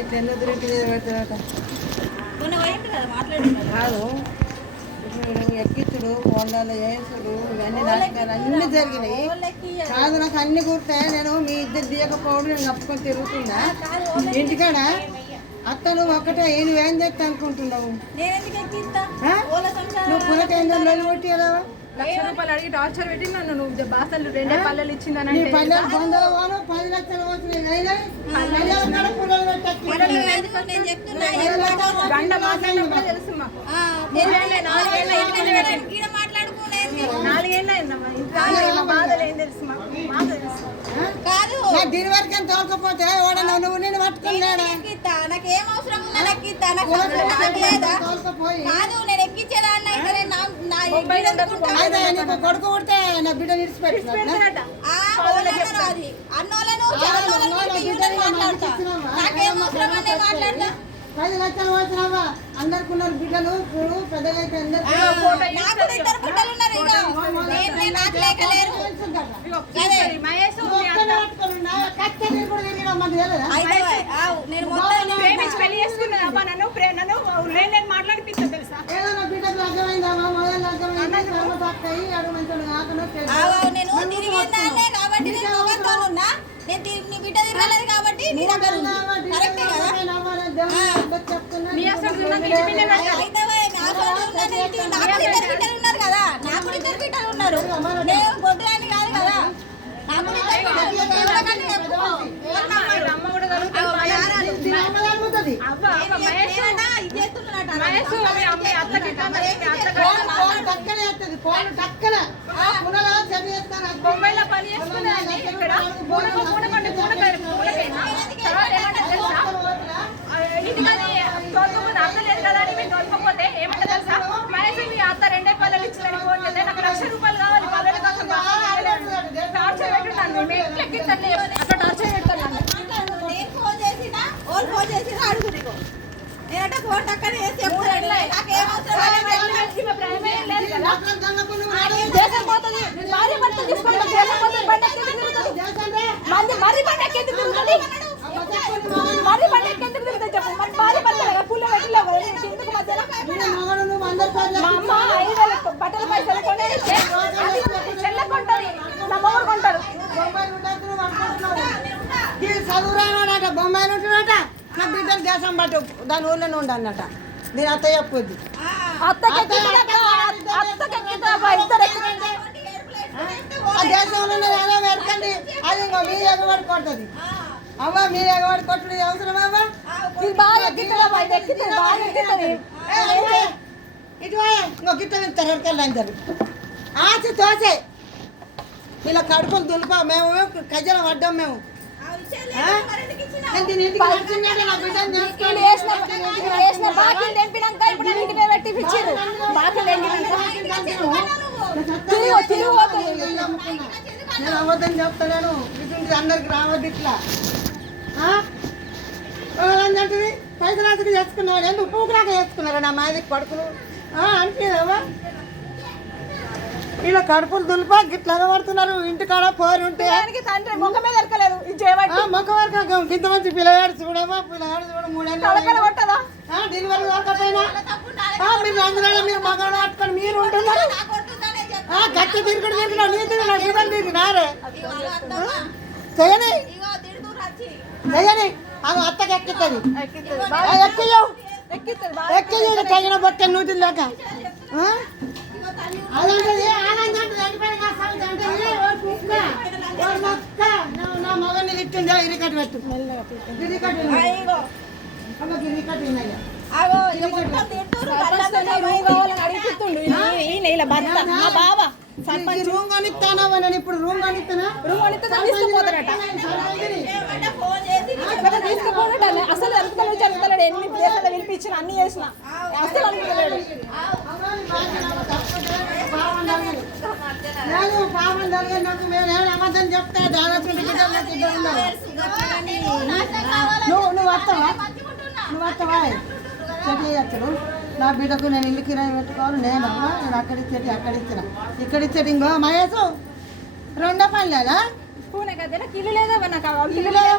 ఇట్లా ఎన్నో తిరిగి పెడతాడట కాదు. ఇప్పుడు ఎక్కించుడు కొండలు వేసుడు ఇవన్నీ నాటకాలు అన్నీ జరిగినాయి కాదు. నాకు అన్ని గుర్తాయి. నేను మీ ఇద్దరు దిగకపోవడం నేను కప్పుకొని తిరుగుతున్నా ఇంటికాడ. అత్త నువ్వు ఒక్కటే నువ్వేం చెప్తా అనుకుంటున్నావు? నువ్వు పులకేంద్రం లోన్ కొట్టి ఎలా ₹1,00,000 అడిగి టార్చర్ పెట్టి నన్ను నువ్వు బాసలు 2 పల్లెలు ఇచ్చిందని నీ పల్లెలు 10 లక్షలు వచ్చినాయి. గంట మాట్లాడినప్పుడు తెలుసు మాకు. 4 ఏళ్ళ బాధలు ఏం తెలుసు మాకు. దీని వరకు ఎంత తోకపోతే నువ్వు నేను పట్టుకున్నాడా? నాకేం అవసరం ఉందా? నేను ఎక్కించేదాన్ని కొడుకు కొడితే నా బిడ్డ నిడిచిపెట్టినాడు. నాకేం అవసరం అనే మాట్లాడతా. 10 లక్షలు వచ్చినావా? అందరికున్నారు బిడ్డలు. చూడు పెద్దగా అయితే అందరు మాట్లాడిపిస్తా తెలుసా? బిడ్డకు అర్థమైందామా? మొదలు అర్థమైంది. నీ బిడ్డ తిరగలేదు కాబట్టి నీ దగ్గర కరెక్టే కదా. నాకు 2 బిడ్డలు ఉన్నారు కదా. నాకు 2 బిడ్డలు ఉన్నారు. నేను గొడ్డుదాన్ని కాదు కదా. నాకు 2 బొంబాయిలో పని చేసుకున్నాను. ఇక్కడ తోలుకోపోతే అర్థలేదు కదా అని మీరు తోలుకోపోతే ఏమంటే తెలుసా? మహేష్ మీ అత్త 2 పల్లెలు ఇచ్చిందని ఫోన్ చేస్తే నాకు ₹1,00,000 కావాలి. పల్లెలు టార్చర్ పెట్టున్నాను. అక్కడ టార్చర్ పెడతాను. నేను ఫోన్ చేసినా వాళ్ళు ఫోన్ చేసినా అడుగుతుకో. నేనంటే ఫోన్ టక్కన వేసి నాకేం అవసరం దేశం పోతుంది. భార్య భర్త తీసుకుంటా దేశం పోతుంది. మరి బండి ఎక్కేందుకు తిరుగుతుంది? మరి బండి ఎక్కేందుకు తిరుగుతుంది చెప్పు. మరి భార్య భర్త పుల్ల పెట్టలేవు ఎందుకు మధ్యలో? మా అమ్మ 5,000 బట్టల పైసలు కొనేస్తే చెల్ల కొంటది, నా మొగడు కొంటాడు. చదువురానట బొంబాయిలో ఉంటున్నట. నా బిడ్డలు దేశం పట్టు దాని ఊళ్ళోనే ఉండన్నట. దీని అత్త చెప్పొద్ది. ఆ దేశంలో ఎరకండి. అది ఇంకో మీరు ఎగబడి కొడుతుంది. అవ్వ మీరు ఎగబడి కొట్టడం అవసరం అవ్వ. ఇటు ఇంకో గిట్ట ఇస్తారు ఎరకల్లాంటారు. ఆచి తోసే ఇలా కడుపులు దులిపా. మేము కజ్జలం పడ్డాం. మేము నేను అవ్వద్దని చెప్తాను. ఇటువంటి అందరికి రావద్దు ఇట్లా. అంటది పైసలు చేసుకున్నాడు. ఎందుకు పూకులాగా చేసుకున్నారా నా మాదికి కొడుకులు అనిపించదమ్మా. ఇలా కడుపులు దులిపా గిట్లా పడుతున్నారు. ఇంటికాడ పోరు ఉంటే తండ్రి ముఖం మీద ఎరకలేదు. మొక్క వరకు ఇంత మంచి పిల్లగాడు చూడమా. పిల్లగాడు చూడ 3 ఏళ్ళు కొట్టదా? దీని వల్ల దొరకపోయినా మీరు అందులో మీరు మగవాడు పట్టుకొని మీరు ఉంటున్నారు. గట్టి తిరుగుడు తిరిగినా నీ తిరిగినా బిడ్డలు తిరిగినారే చేయని చేయని ఆమె అత్తకి ఎక్కుతుంది. ఎక్కియవు తగిన బొక్క నూతులు లేక అదంటే నా మగని తిట్టిందా ఇరికట్టు పెట్టు. రూమ్ కొనిస్తానా? ఇప్పుడు రూమ్ కొనిస్తానా? తీసుకుపోతాడట. అసలు అడుగుతాడు జరుగుతాడు. 8 దేశాలు పిలిపించిన అన్ని చేసిన అసలు అనుకుంటాడు. పాపం జరిగినందుకు మేము అబద్ధం చెప్తా. నువ్వు వస్తావా? చెట్టు వేయచ్చు. నా బిడ్డకు నేను ఇల్లు కిరాయి పెట్టుకోవాలి. నేను అక్కడ ఇచ్చేటి అక్కడ ఇచ్చిన ఇక్కడ ఇచ్చేటి. ఇంకో మహేష్ 2 పల్లెలా పూనే కదా ఇల్లు లేదా? ఇల్లు లేదా?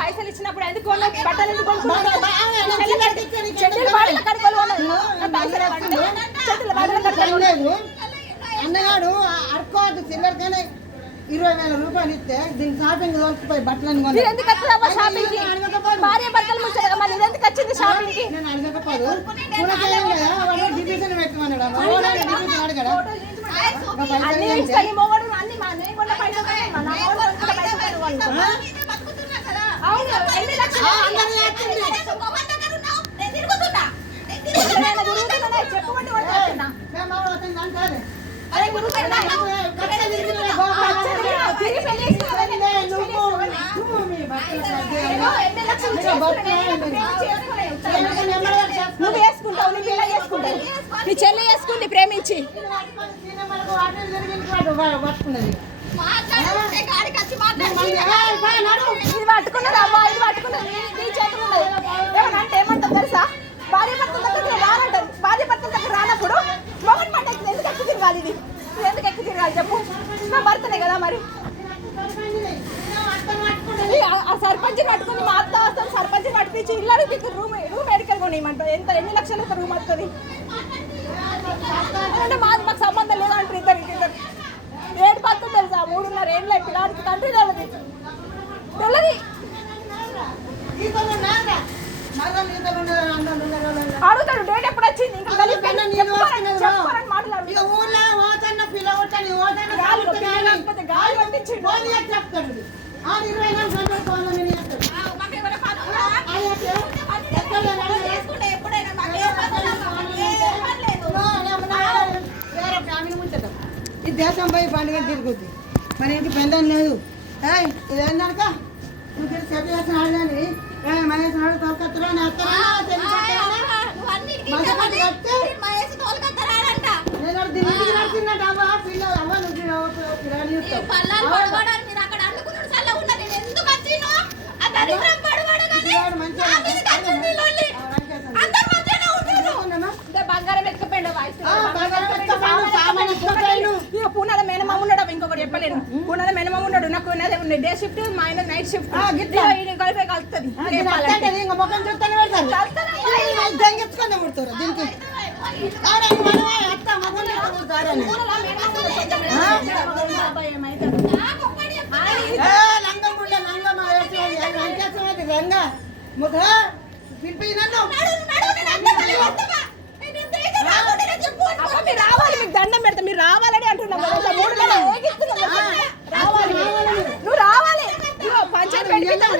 పైసలు ఇచ్చినప్పుడు ఎందుకు కొన్నావు? బట్టలు ఎందుకు కొనుక్కున్నావు? చెట్టులు బాడల కడుకోలు పైసలు చెట్టులు బాడల కడుకోలేదు. అన్నగాడు అడుకోవద్దు చిల్లరకనే 20,000 రూపాయలు ఇస్తే దీనికి షాపింగ్ దొరికిపోయి బట్టలను మీరు ఎందుకు వచ్చినావా షాపింగ్ కి? భార్య భర్తలు ముచ్చట మళ్ళీ ఇది ఎందుకు వచ్చింది షాపింగ్ కి? నేను అడగకపోదు వాడు డివిజన్ పెట్టమన్నాడు అడగడా అన్ని ఇస్తాను మొగడు అన్ని నేను కూడా పైసలు మా నా మొగడు కూడా పైసలు వాళ్ళు అవును ఎన్ని లక్షలు చెప్పుకుంటూ కొడుతున్నా అదే గురుతున్నా తిరిగి పెళ్లి నువ్వు వేసుకుంటావు నీ పిల్ల చేసుకుంటావు నీ చెల్లి వేసుకుంది ప్రేమించి ఇది పట్టుకున్నది అవ్వ ఇది పట్టుకున్నది నీ చేతులు ఉన్నది ఏమనంటే ఏమంటావు తెలుసా భార్య భర్తల దగ్గర రానంటారు భార్య భర్తల దగ్గర రానప్పుడు మొగటి పంట ఎందుకు ఎక్కువ తిరగాలి ఇది ఎందుకు ఎక్కువ తిరగాలి చెప్పు నా భర్తనే కదా మరి ఆ సర్పంచ్ పట్టుకుని మా అత్త వస్తాను సర్పంచ్ పట్టుకొచ్చి ఇల్లు రూమ్ ఎడికల్ కొనియమంటారు ఎంత ఎన్ని లక్షలు రూమ్ వస్తుంది అంటే మాకు సంబంధం లేదంటారు ఇద్దరు రేటు పడుతుంది తెలుసా 3.5 ఏళ్ళ పిల్లాడికి తండ్రి తెలది అడుగుతాడు డేట్ ఎప్పుడు వచ్చింది ఇంకా గాలి పట్టించిండు ఈ దేశం పోయి పండుగ తిరుగుద్ది మరి ఇంటి పెందని లేదు ఇదేందనక నువ్వు తిరిగి సెట్ చేసిన ఆడదాన్ని మహేష్ నాడు తోలుకొత్తరా నేను దీనికి నడుతున్నట్టు అవ్వ పిల్ల అవ్వ బంగారం ఎత్తుకపోయిండు పూనాల మేనమామ ఉన్నాడు ఇంకొకటి చెప్పలేను పూనాల మేనమామ ఉన్నాడు నాకు డే షిఫ్ట్ మా ఆయన నైట్ షిఫ్ట్ కలిపే కలుస్తుంది రావాలి మీకు దండం పెడతా మీరు రావాలని అంటున్నాం నువ్వు రావాలి పంచాయతీ పెట్టిస్తాడు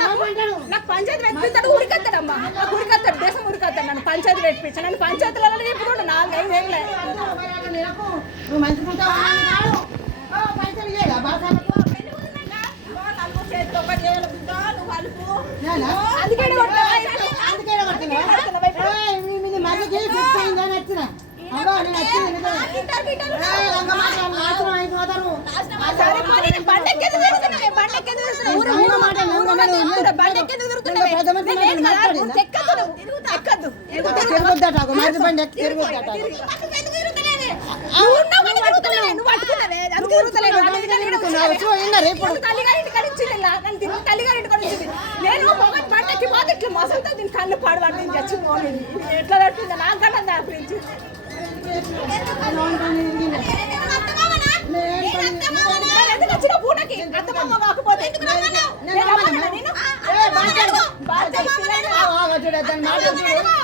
నాకు పంచాయతీ పెట్టిస్తాడు ఉరికొస్తాడమ్మా నాకు ఉరికొస్తాడు దేశం ఉరికొస్తాడు నన్ను పంచాయతీ పెట్టించాను నన్ను పంచాయతీలలో ఇప్పుడు 4 ఏళ్ళు నేను పండక్కి మాది ఇట్లా మసంతా దీని కళ్ళు పాడబడి చచ్చిపోలేదు ఎట్లా తట్టింది నాకన్నా దాని గురించి ఎందుకు వచ్చిన పూటకి అత్తమ్మ కాకపోతే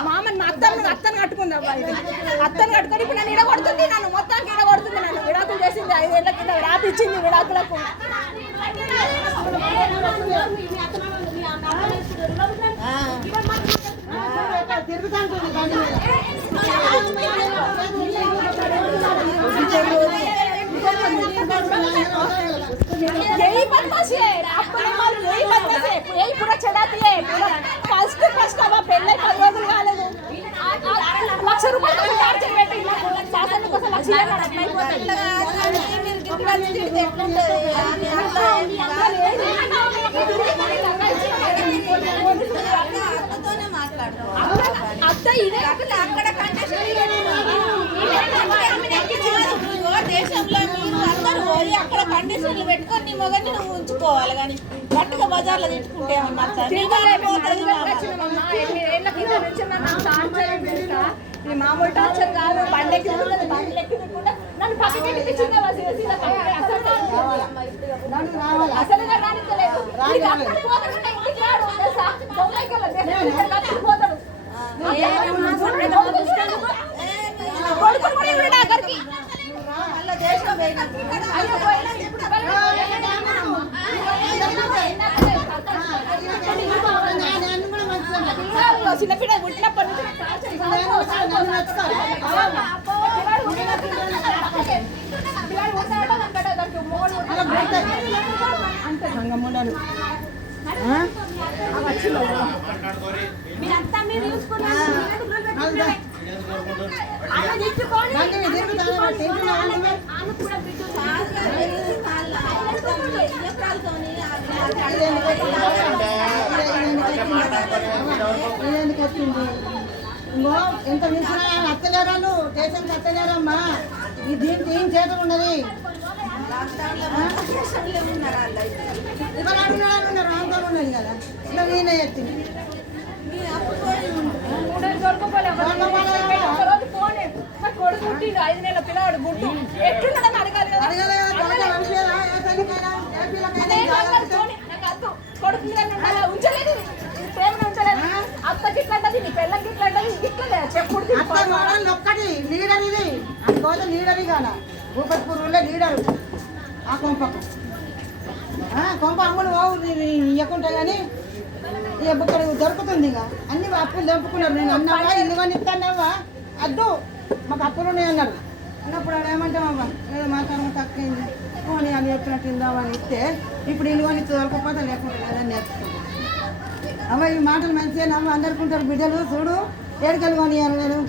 మామని మా అత్తను కట్టుకుందా అత్తను కట్టుకొని ఇప్పుడు నన్ను ఇడగొడుతుంది నన్ను మొత్తానికి ఇడగొడుతుంది నన్ను విడాకులు చేసింది 5 ఏళ్ల కింద రాపిచ్చింది విడాకులకు यही बदमाशी है आपको नहीं मालूम यही बदमाशी है यही पूरा चढ़ाती है फर्स्ट अब పెళ్ళై 10 రోజులు కాలేదు 1,00,000 రూపాయలు టార్చర్ పెట్టి శాసన కోసం 1,00,000 అయిపోతుంది మీరు గిఫ్ట్ వచ్చి ఎట్లుంటది అత్తతోనే మాట్లాడతాం అత్త ఇదే అక్కడ కండిషన్ దేశంలో మీరు అందరూ పోయి అక్కడ కండిషన్లు పెట్టుకొని నీ మొగని నువ్వు ఉంచుకోవాలి కానీ గట్టిగా బజార్లో తిట్టుకుంటే మామూలు టార్చర్ కాదు. బండెక్కి నన్ను పక్కకి ఎక్కించిందా అసలు చిన్నపిల్ల పుట్టినప్పటి ముండలు మీరంతా మీరు చూసుకున్నారు. ఇంకో ఎంత మించిన అత్తలేరాలు దేశంకి అత్తలేరమ్మా. ఈ దీనికి ఏం చేతులు ఉన్నది ఉన్నారు ఆందోళన ఉన్నది కదా. ఇలా నేనే ఎత్తింది కొడుకు 5 నెలల పిల్లవాడు గుడ్డు ఎట్లున్నదని అడగాలి కదా. కొడుకు ఉంచలేదు, ప్రేమ ఉంచలేదు. అత్తకి ఇట్లాంటది, నీ పిల్లకి ఇట్లాంటది, ఇట్లా చెప్పుడు ఒక్కటి లీడర్ ఇది అందుకోసం లీడర్ కాదా. భూపతిపూర్లో లీడరు ఆ కొంపకు కొంప అమ్ముడు బావు ఇవ్వకుంటా కానీ ఇక ఇక్కడ దొరుకుతుంది. ఇక అన్ని అప్పులు దంపుకున్నారు. నేను అన్నావా ఇల్లు కానీ ఇస్తానవ్వా అద్దు మాకు అప్పులు ఉన్నాయి అన్నారు. అన్నప్పుడు ఆడ ఏమంటామవ్వా ఏదో మాట్లాడమో తక్కువైంది పోనీ అవి చెప్పినట్టు ఇందామని ఇస్తే ఇప్పుడు ఇల్లు కానీ దొరకకపోతే లేకుండా లేదని నేర్చుకుంటాను. అవ్వ ఈ మాటలు మంచిగా నవ్వు అందరుకుంటారు బిడ్డలు చూడు ఏడుకెళ్ళి కొనియాను నేను.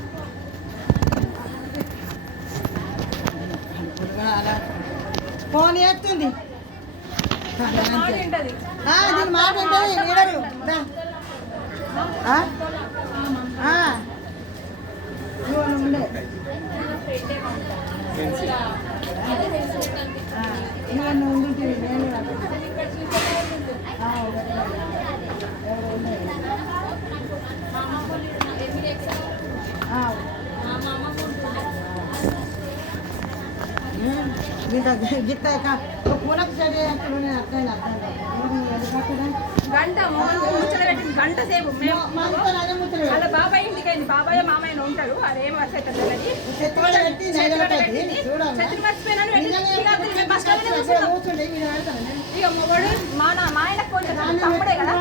ఫోన్ చేస్తుంది దీని మాట ఉంటుంది లీడరు ఉండే ఇవన్నీ ఉండుంటుంది నేను గిత్త పూలకు చదివే అట్లయినా గంట ముచ్చట పెట్టింది, గంట సేపు. అలా బాబాయ్ ఇంటికి అయింది, బాబాయ్ మామయ్య ఉంటారు. అదేం వస్తాయి మర్చిపోయినాను. ఇక మొగడు మా ఆయనకు కొంచెం తమ్ముడే కదా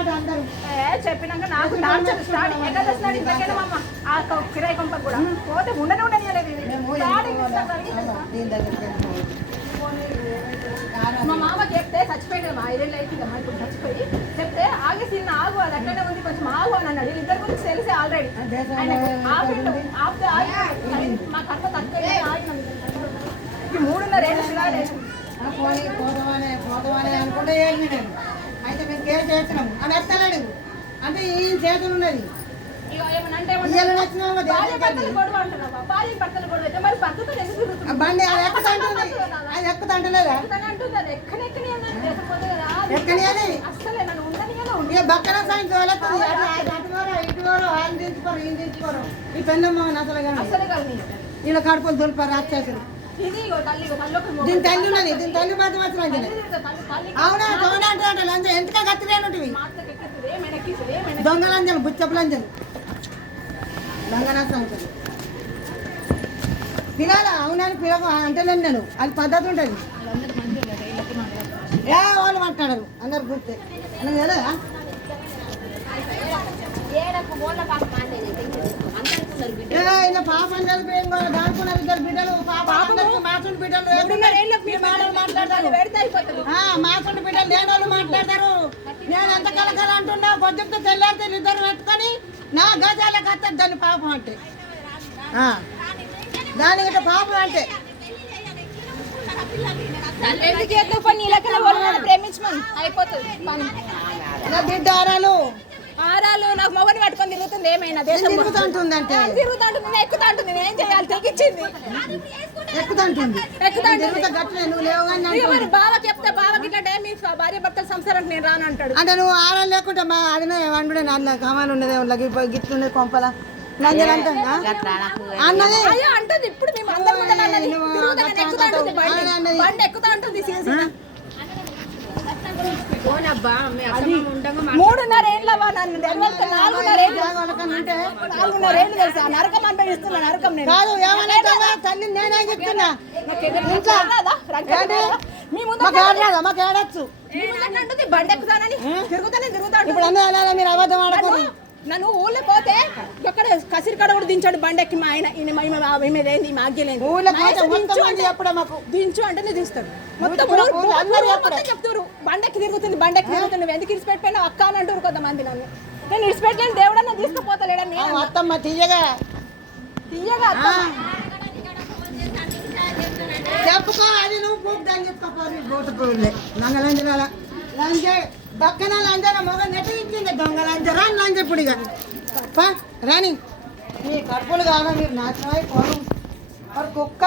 చెప్పినాక నాకు టార్చర్ స్టార్ట్ ఎక్కడ వస్తున్నాడు ఇంతకైనా మా అమ్మ ఆ కిరాయి కొంప కూడా పోతే ఉండనే ఉండలేదు. మా మామ చెప్తే చచ్చిపోయాడు, మా 5 ఏళ్ళు అయితే ఇప్పుడు చచ్చిపోయి చెప్తే ఆగేసి ఆగు అది అట్లనే ఉంది కొంచెం ఆగు అని అన్నాడు. వీళ్ళిద్దరు గురించి తెలిసి ఆల్రెడీ మా కర్మ తక్కువ ఆగినాం. 3.5 ఏళ్ళు పోతామని అనుకుంటే నేను అయితే మేము కేసు చేస్తున్నాము అని అర్థలేడు అంటే ఈ చేతులు ఉన్నది. బండి అది ఎక్కుతంటుంది, అది ఎక్కుతంటలేదా ఎక్కని ఇక బక్కన సైన్స్ వాళ్ళకి ఇటువరో ఆయన దించుకోరు ఈయన దించుకోరు. ఈ పెన్నమ్మ అసలు ఇలా కడుపులు దులిపారు రాక్షసులు. దీని తల్లి ఉన్నది, దీని తల్లి మాత్రం అవునా దొంగ అంటే లంచం ఎంతగా గట్టిరేనుంటివి దొంగ లంజలు బుచ్చపు లంజలు లంగనాథం పిలాలా అవునని పిలవ అంటలేను నేను. అది పద్ధతి ఉంటుంది. ఏ వాళ్ళు మాట్లాడరు అందరు గుర్తే అని కదా. ఇలా పాపం చదివిపోయింది దానుకున్నారు 2 బిడ్డలు మాసుండి బిడ్డలు మాట్లాడతారు మాసుండి బిడ్డలు లేని వాళ్ళు మాట్లాడతారు. నేను ఎంత కలకల అంటున్నా పొద్దుతో తెల్లారితే 2 పెట్టుకొని నా గజాలకు వస్తుంది దాన్ని పాపం అంటే దాని గట్ట పాపం అంటే ప్రేమించమని అయిపోతుంది. నా బిడ్డ ఆరాలు నాకు మొగని పట్టుకొని తిరుగుతుంది. ఏమైనా తిరుగుతుంటుందంటే తిరుగుతుంటుంది ఎక్కుతుంటుంది. ఏం చేయాలి తెగించింది ఎక్కుతుంటుంది తిరుగుతా గట్లే నువ్వు లేవు కానీ ఇక మరి బావ చెప్తే బావకి ఇట్లా మీ భార్య భర్తల సంసారానికి నేను రాను అంటాడు. అంటే నువ్వు ఆరాలు లేకుంటే మా అదినే వండుడే నాన్న కమాలు ఉండేది గిట్లుండే కొంపల నంజలు అంటా అన్నది అయ్యో అంటుంది ఇప్పుడు మేము అందరి ముందర అన్నది. తిరుగుతా నేను ఎక్కుతా అంటుంది బండి ఎక్కుతా అంటుంది సీసీ. 3.5 ఏళ్ళ నన్ను డెలివరీ 4.5 ఏళ్ళు 4.5 ఏళ్ళు తెలుసా నరకం అనుభవిస్తున్నా నరకం నేను కాదు ఏమన్నా తల్లి నేనే చెప్తున్నా మీ మాకు ఏడరాదా మాకు ఏడచ్చు ముందు బండి ఎక్కుతానని తిరుగుతానే తిరుగుతా ఇప్పుడు అన్నీ మీరు అబద్ధం ఆడకూడదు. నన్ను ఊళ్ళో పోతే ఎక్కడ కసిరికాడ కూడా దించాడు బండి ఎక్కి మా ఆయన ఈమెదేంది మాగ్యలేదు ఎప్పుడే మాకు దించు అంటే దిస్తాడు మొత్తం చెప్తారు బండి ఎక్కి తిరుగుతుంది నువ్వు ఎందుకు ఇడిచిపెట్టిపోయినా అక్క అని అంటారు కొంతమంది నన్ను. నేను ఇడిచిపెట్టలేను దేవుడన్నా తీసుకుపోతలేడని నేను అత్తమ్మ తీయగా తీయగా చెప్పుకో అది నువ్వు పూపుదాన్ని చెప్పుకోపోయి బోటు పూలే లంగలంజరాల లంజే పక్కన లంజర మొగ నెట్టించింది దొంగ లంజరా లంజప్పుడు ఇక రాని మీ కడుపులు కావాలి మీరు నాశనం అయిపోను మరి కుక్క